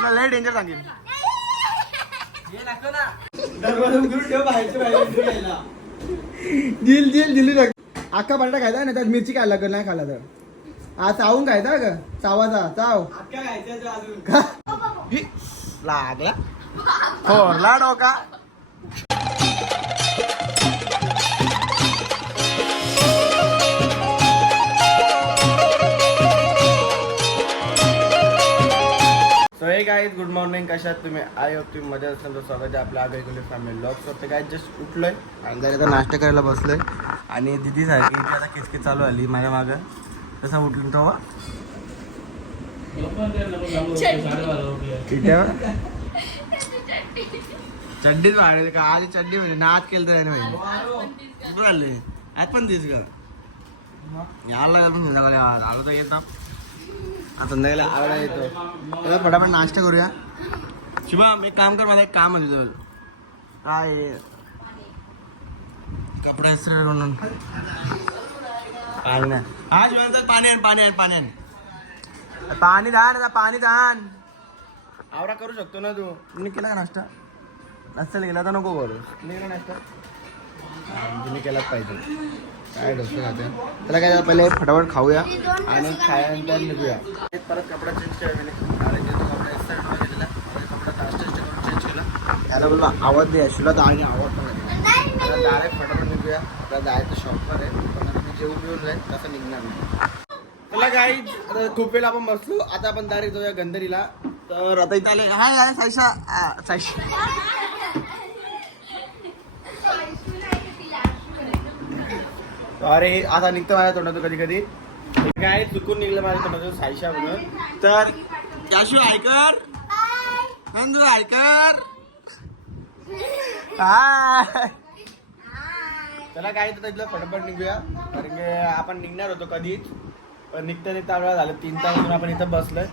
तुला लय डेंजर सांगेन दिल दिल दिली टाक अख्खा बटाटा खायचा ना त्यात मिरची खायला लागत नाही खायला तर. हा चावून खायचा ग चावाचा चाव. का? हि, लागला. थोरला डोका. हे काय गुड मॉर्निंग कशात तुम्ही? आय होप तुम्ही मजा असेल. तर स्वागत आहे आपल्या आगळीकडे फॅमिली लॉक तर काय जस्ट उठलोय. आणि जर आता नाश्ता करायला बसलोय. आणि दिदी सारखी आता किचकिच चालू आली माझ्या मागं. तसा उठून तेव्हा? चड्डीच वाढेल का? आज चड्डी म्हणजे नाच केलं तर नाही माहिती कुठं आले? आज पण तीच ग. याला लागला आलो तर येत संध्याकाळी आवडा येतो. त्याला फटाफट नाश्ता करूया. शुभम एक काम कर मला एक काम आहे तुझं काय कपडा इस्त्री म्हणून पाणी नाही. हा शिवाय तर पाणी आण पाणी आण पाणी आण. पाणी दान आता पाणी दान आवरा करू शकतो ना तू? मी केला का नाश्ता? नाश्ता केला तर नको करू. मी केला नाश्ता? तुम्ही केलाच पाहिजे. काय डोकं खाते? त्याला काय पहिले फटाफट खाऊया आणि खाल्यानंतर निघूया. एक परत कपडा चेंज केला आणि तिथं कपडा एक्स्ट्रा घेतलेला परत कपडा नाश्ता करून चेंज केला. त्याला बोलला आवाज दे शिला तर आणि आवाज पण त्याला डायरेक्ट फटाफट निघूया. आपल्याला जायचं शॉपवर आहे. पण मी जेवून घेऊन जाईल तसं निघणार नाही. चला काही खूप वेळ आपण बसलो. आता आपण डायरेक्ट जाऊया गंधरीला तर आता इथं आले हाय हाय साईशा आ, साईशा अरे आता निघतं माझ्या तोंडातून कधी कधी. काय चुकून निघलं माझ्या तोंडातून साईशा म्हणून. तर याशू ऐकर नंदू ऐकर हाय. त्याला काय तर तिथलं फटफट निघूया. कारण की आपण निघणार होतो कधीच. पण निघता निघता वेळा झालं. तीन तास म्हणून आपण इथं बसलोय.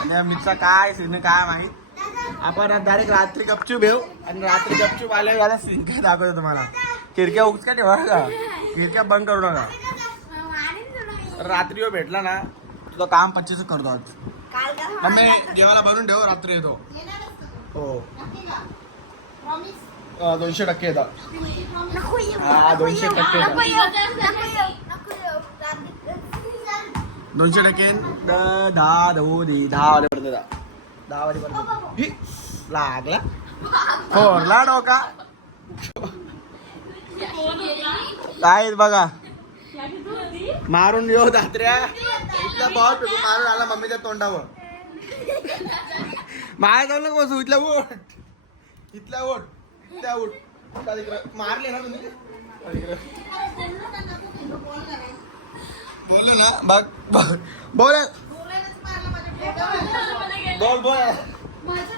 आणि आमचा काय सीन काय माहीत? आपण डायरेक्ट रात्री गपचूप येऊ. आणि रात्री गपचूप आले याला सीन काय दाखवतो तुम्हाला? खिडक्या उगच का ठेवा. का खिडक्या बंद करू नका. रात्री हो भेटला ना तुझं काम पच्चीस करतो आज. मम्मी जेवायला बनवून ठेव रात्री येतो. हो. दोनशे टक्के येतात. हा दोनशे टक्के दोनशे टक्के द- दहा दऊ दे. दहा वाजेपर्यंत. दहा वाजेपर्यंत हि, लागला. थोरला डोका. काय बघा. मारून येऊ दात्र्या. इथला बॉल फेकू मारून आला मम्मीच्या तोंडावर. माझ्या जाऊ नको बसू इथला उठ. इथला उठ इथला उठ. का तिकडं? मारले ना तुम्ही? बोल ना बघ बघ. बोल. बोल बोल.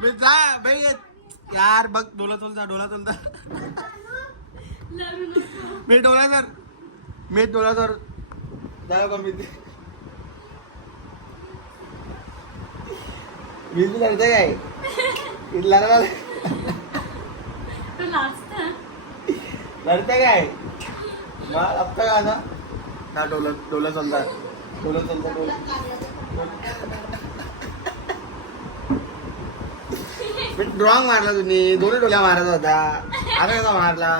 मी जा बाई यार बघ डोला चलता डोला चलता. मी डोला सर. मी डोला सर. जाऊ का मी मी लढते काय? इथला लढते काय? मग आता का ना ना डोला डोला चलता डोला चालता डोल. मी ड्रॉंग मारला तुम्ही. दोन्ही डोल्या मारत होता. आता कसा मारला?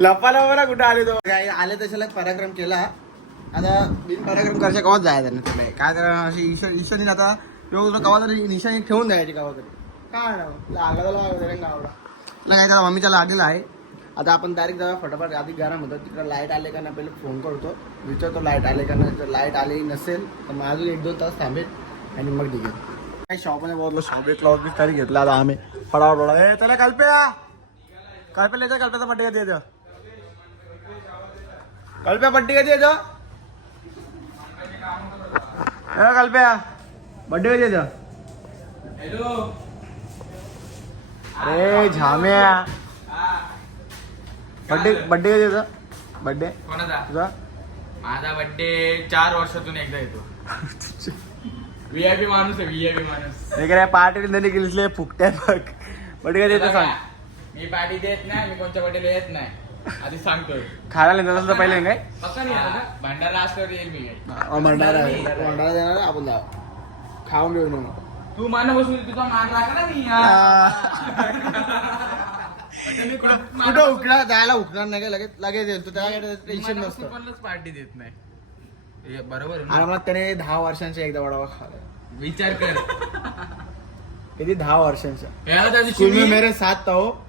लपा लपाला कुठं आले तो? काय आले तशाला पराक्रम केला. आता बिन पराक्रम करायच्या कवाच जायचं ना तुला? काय करा अशी ईश्वर ईश्वरीने आता किंवा तुला कवा तरी निशाणी ठेवून द्यायची तरी काय ना लागला लागलं नाही काय त्याला आलेला आहे. आता आपण डायरेक्ट जाऊया फटाफट आधी गरम होतं. तिकडे लाइट आले का नाही पहिले फोन करतो. विचारतो लाइट आले का नाही. जर लाइट आली नसेल तर मग अजून एक दोन तास थांबेल आणि मग निघेल. आहे काय शॉपमध्ये बोललो शॉप एक क्लॉथ तरी घेतला आता आम्ही. फटाफट बोला. ए त्याला कल्प्या. कल्प्या लिहायचं कल्प्याचा पट्टी कधी येतो कल्प्या पट्टी कधी येतो कल्प्या बड्डे कधी येतं अरे झाम्या. बड्डे बड्डे कधी येतं बड्डे कोणाचा? तुझा? माझा बर्थडे चार वर्षातून एकदा येतो. व्हीआयपी माणूस आहे व्हीआयपी माणूस. नाही का पार्टी त्यांनी गेले फुकट्या बघ. बट काय देतो सांग. मी पार्टी देत नाही मी कोणत्या पार्टीला येत नाही. आधी सांगतोय. खायला नाही तसं पहिले काय? पक्का नाही ना? भंडारा असल्यावर येईल मी. भंडारा भंडारा देणार आपण जाऊ. खाऊन घेऊन. तू मान बसून तुझा मान ना मी कुठं उकणार? जायला उकणार नाही का? लगेच लगेच येईल. तू त्याला टेन्शन नसतं. पार्टी देत नाही. हे बरोबर आहे ना? त्याने दहा वर्षांचा एकदा वडावा खाला विचार कर. किती? दहा वर्षांचा. याला त्या दिवशी स्कूल में मी- मेरे साथ था हो.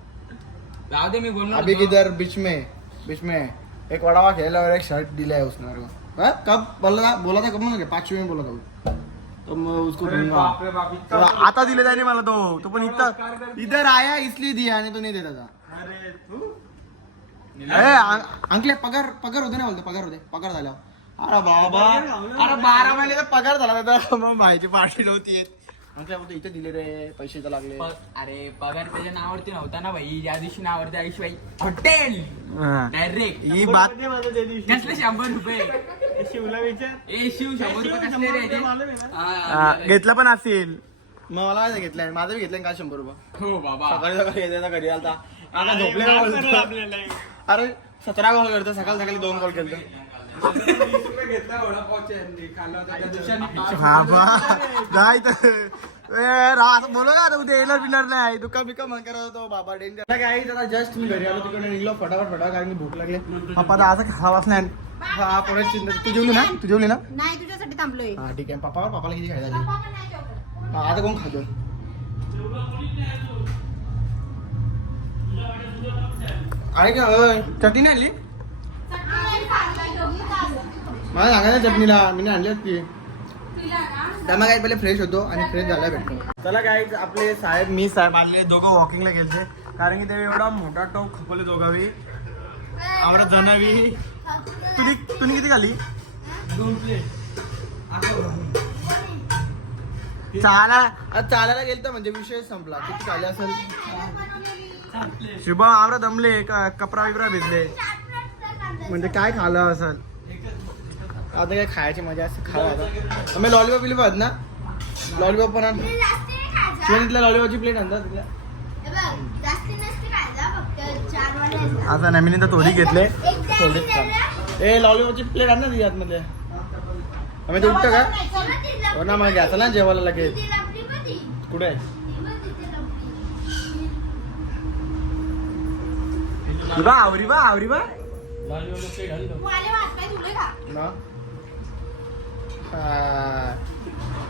जाऊ दे मी बोलणार अभी होतो. किधर? बीच में. बीच में. एक वडावा खेला और एक शर्ट दिला है उसने मेरे को. हाँ? कब? बोला था? बोला था कब? ना पाचवी में बोला था वो. तो मैं उसको दूंगा तो आता दिले त्याने मला तो. तो पण इथं इधर आया इसलिए दिया आणि तो नाही देत अं- अंकले पगार पगार होते ना बोलतो पगार होते. पगार झाला. अरे बाबा. अरे बारा महिन्याचा पगार झाला त्याचा मग भाईची पार्टी नव्हती अंकले बोलतो इथे दिले रे पैसे तर लागले. प- अरे पगार त्याच्या नावावरती नव्हता ना भाई. या दिवशी नावावरती आयुषबाई हॉटेल. हा. डायरेक्ट ही बात कसले शंभर रुपये? शिवला विचार. ए शिव शंभर रुपये कसले रे ते? हा, हा, घेतला पण असेल. मग मला काय घेतलंय माझं बी घेतलंय का शंभर रुपये? हो बाबा. सकाळी सकाळी येते घरी आलता. आता झोपले का बोलतो? आपल्याला. अरे सतरा कॉल करतो सकाळ सकाळी दोन कॉल केलतो. हा बा. नाही तर ए, रा असं बोलू का आता उद्या येणार बिणार नाही. दुका बिका मग करत होतो बाबा डेंजर काय आता जस्ट मी घरी आलो तिकडे निघलो फटाफट फटाफट कारण की भूक लागली. पप्पा आता असं खावाच नाही. हा चिंता तू जेवली ना? तू जेवली ना? नाही तुझ्यासाठी थांबलोय. हा ठीक आहे. पप्पा पप्पाला किती खायला. हा, आता कोण खातो आहे का? चटणी नाही आणली? असं? मला सांगा ना चटणीला. मी आणली असती काय पहिले फ्रेश होतो आणि फ्रेश झाला भेटतो. चला काय आपले साहेब मी साहेब आणले दोघं वॉकिंगला गेलते. कारण की ते एवढा मोठा टोक खपवले दोघावी आवडत जणावी तुम्ही तुम्ही किती खाली दोन प्लेट चाला चालायला गेलतो म्हणजे विषय संपला. किती खाली असेल? शुभम आवरा दमले क- कपडा बिपरा भिजले म्हणजे काय खाल्लं असेल? आता काय खायची मजा असते खावा आता आम्ही लॉलीपॉप बिलीपॉप आहेत ना लॉलीपॉप पण आण. शिवाय तिथल्या लॉलीपॉपची प्लेट आणतात तिथल्या. आता नवीन तर तोरी घेतले थोडे. ए लॉलीपॉपची प्लेट आण ना तिच्या आतमध्ये आम्ही ते उठतं का. हो ना मग घ्यायचं ना जेवायला लगेच? कुठे आहे. बा आवरी बा आवरी बा? ना हा.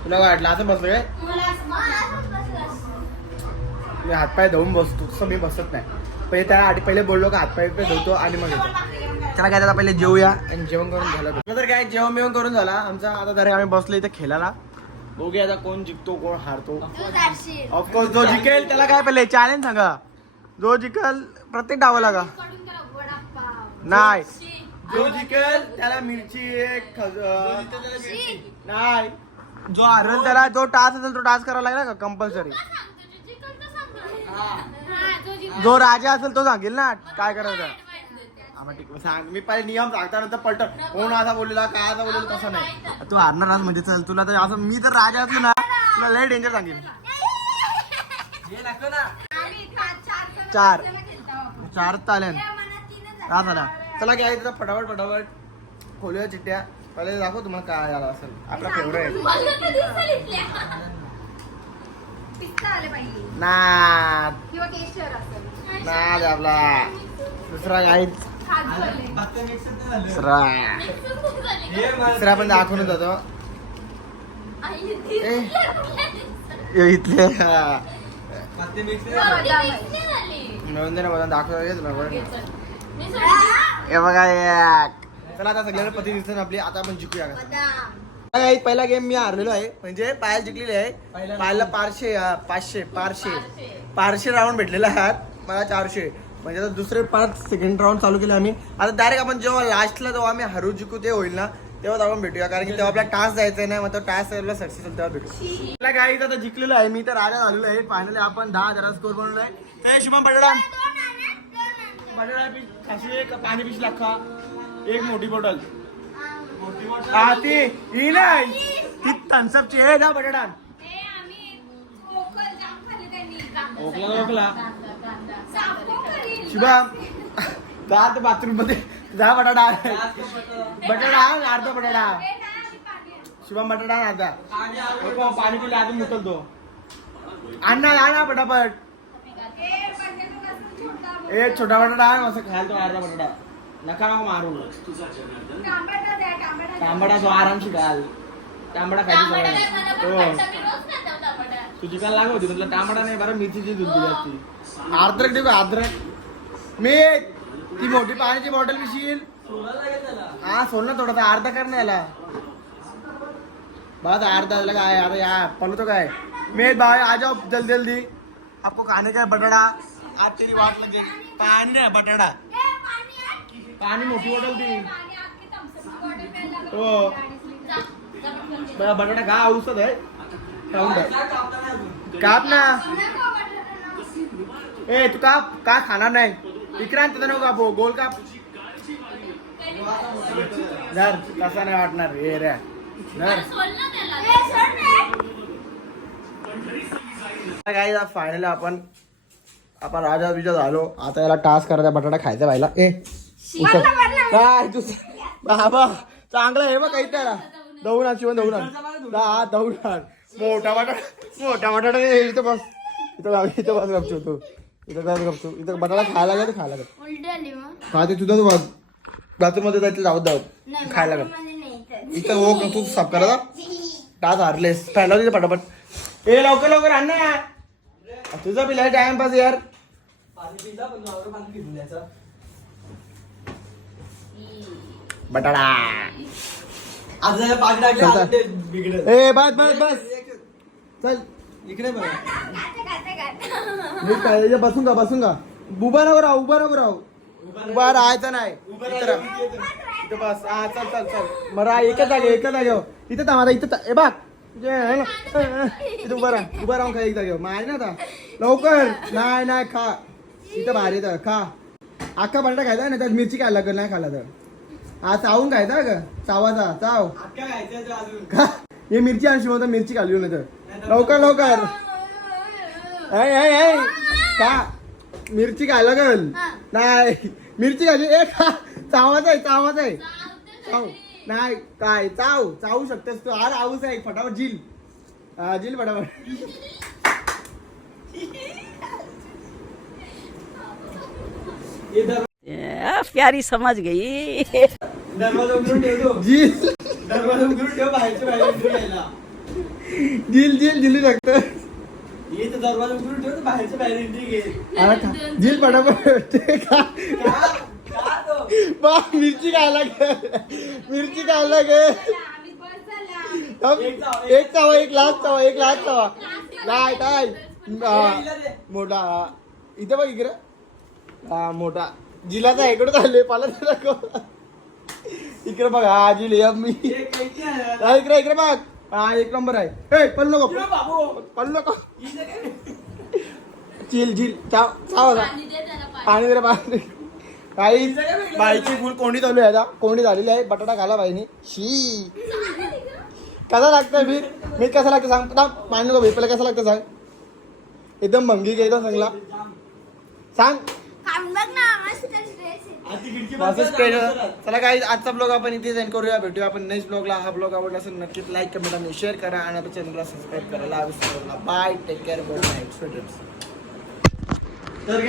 तुला काय वाटलं? असं बसलो काय. मी हातपाय धुवून बसतो तसं मी बसत नाही. पहिले त्या आधी पहिले बोललो का हातपाय बितपाय धुतो आणि मग येतो. त्याला काय त्याला पहिले जेवूया आणि जेवण करून झालं. तर काय जेवण बिवण करून झाला. आमचा आता तरी आम्ही बसलो इथे खेळायला. बघूया आता कोण जिंकतो कोण हारतो. ऑफकोर्स जो जिंकेल त्याला काय पहिले? चॅलेंज सांगा. जो जिंकल प्रत्येक त्याला वडापाव. नाही. जो जिंकेल त्याला मिरची एक खज-. नाही. जो हारेल त्याला जो टास्क असेल तो टास्क करावा लागला का? कंपल्सरी? जे जिंकल तो सांगतो. हा, जो जिंकल. जो राजा असेल तो सांगेल ना काय करायचं? ठीक. सांग. मी पहिले नियम सांगता नंतर पलट कोण असा बोललेला काय असा बोललेला तसं नाही. तू हारणार आज म्हणजे चल तुला तर असं मी तर राजा असलो ना तुला लय डेंजर सांगेल. चार चार. चालेल. झाले. झाला चला काय तिथं फटाफट फटाफट. खोलूया चिट्ट्या पहिले दाखव तुम्हाला काय झालं असेल. आपला फेवरेट तर. पिस्ता आले पाहिजे. किंवा केशर असेल. नाद आपला. दुसरा काहीच आले. दुसरा. दुसरा पण दाखवून जातो. ए. इथले हा. ती दिसली झाली. मिळून दे ना मला दाखव तुला बरं. हे बघा एक. चला आता सगळ्यांना पती दिसत आपली. आता आपण जिंकूया. का पहिला गेम मी हारलेलो आहे. म्हणजे पायल जिंकलेली आहे. पायलला पाचशे अं, पाचशे पाचशे. पाचशे. राऊंड भेटलेला आहात. मला चारशे. म्हणजे आता दुसरे पाच सेकंड राऊंड चालू केले आम्ही. आता डायरेक्ट आपण जेव्हा लास्टला जेव्हा आम्ही हरू जिंकू ते होईल ना तेव्हा आपण भेटूया. कारण की तेव्हा आपला टास्क जायचा नाही मग तो टास्क सक्सेस होईल तेव्हा भेटू आपल्या गाईत आता जिंकलेलो आहे. मी तर राजा झालेलो आहे. फायनली आपण दहा हजारा स्कोर बनवलाय. आहे शुभम पडला दोन खाशी एक पाणी पिश लाखा एक मोठी बॉटल. हा. हा ती ही नाही. ती थम्सअपची हे जा बटाटा. ओकला ओकला. शुभम. जा ते बाथरूममध्ये. जा बटाटा. बटाटा आण अर्धा बटाटा. शुभम बटाटा आण अर्धा. पाणी पिले अजून उचलतो. आण ना आण ना पटापट. ए छोटा बटाटा आण असं खायला तो अर्धा बटाटा. नका नको मारू. तांबडा जो आरामशी घाल. तांबडा खायची हो. टांबटा. तुझी काल लागत होती तुला तांबडा नाही बरं मेथीची दूध दिली असती अद्रक देऊ का अद्रक मी ती मोठी पाण्याची बॉटल पिशील. हा सोड ना थोडासा अर्धा कर ना याला. बस अर्धा झाला काय? आता या पलो तो काय? मी भाई आ जाओ जल्दी जल्दी. आपको खाने का है बटाटा. आज तेरी वाट लग. गई पानी ना बटाटा. हे पाणी. पाणी मोठी बॉटल पाणी की लागलो. हो. बटाटा खा औषध आहे. काप ना. ए तू काप. का खाणार नाही? विक्रांत त्याचा नको कापू. गोल काप. धर कसा नाही वाटणार. हे रे. धर. रे. काय फायनली आपण. आपण राजा विजय झालो. आता याला टास्क करायचा बटाटा खायचा व्हायला ए. काय तू बाबा चांगलं आहे मग काही त्याला दौड शिवण दौड हा दौड मोठा बटाटा मोठा बटाटा इथं बस. इथं जाऊ इथं बस गपचू तू. इथं बस गपचू इथं बटाटा खायला लागेल खायला मग. हा ते तुझं तू बाथरूममध्ये जायचं जाऊत नाही खायला बाथरूममध्ये तर. इथं. हो तू साफ करा टाच हारलेस. फॅला तिथे पटापट. ए लवकर लवकर आण ना यार. चल, चल. ए बस बस बस. चल. इकडे बघ. मी बसून का बसून का उभा नको राहू उभा नको राहू. उभा राहायचं नाही. इथं राह. इथं बस. हा चल चल चल. मग राह जागे इथं थांब आता इथं था- ए बघ. जे आहे ना, इथं उभा राहा. उभा राहून खा एक जागे माय ना आता. लवकर. नाही नाही खा. इथं भारी तर खा. अख्खा बटाटा खायचा ना त्यात मिरची खायला लागेल नाही खायला तर. हा चावून खायचा का? चावाचा चाव. खा. हे मिरची आणशी होता मिरची घालू ना तर लवकर लवकर. का मिरची खायला लागल. नाही. मिरची घाली ए खा. चावाच आहे चावाच आहे. चाव. नाही काय? चाव. चावू शकतेस तू. आर आऊच आहे फटाफट जिल हा जिल फटाफट. आ, प्यारी समझ गई. जिल जिल जिल जिलू शकतं अरे खा. जिल फटाफट ते खा. बा मिरची खायला मिरची खायला. थांब. एक चावा एक. लास्ट चावा एक लास्ट चावा काय हा, मोठा हा. इथे बघ इकडे. हा मोठा. जिलाचा इकडे चालले पाला दाखव. इकडे बघ हा जिल हे मी. हा, इकडे इकडे बघ. हा एक नंबर आहे. ए पल्लो नको. पल्लो नको. चिल जिल चाव चाव पाणी जरा पाणी. काही बाईची फुल कोंडी चालू आहे आता. कोंडी झालेली आहे. बटाटा खाला बाईनी. शी. कसा लागतंय मीठ? मीठ कसं लागतं सांग. ना पाणी नको भेटला कसं लागतं सांग. एकदम भंगी एकदम चांगला. सांग. चला काही आजचा ब्लॉग आपण इथे एंड करूया. भेटूया आपण नेक्स्ट ब्लॉगला हा ब्लॉग आवडला असेल नक्कीच लाईक कमेंट आणि शेअर करा आणि आपल्या चॅनलला सबस्क्राईब करायला विसरू नका bye take care good night तर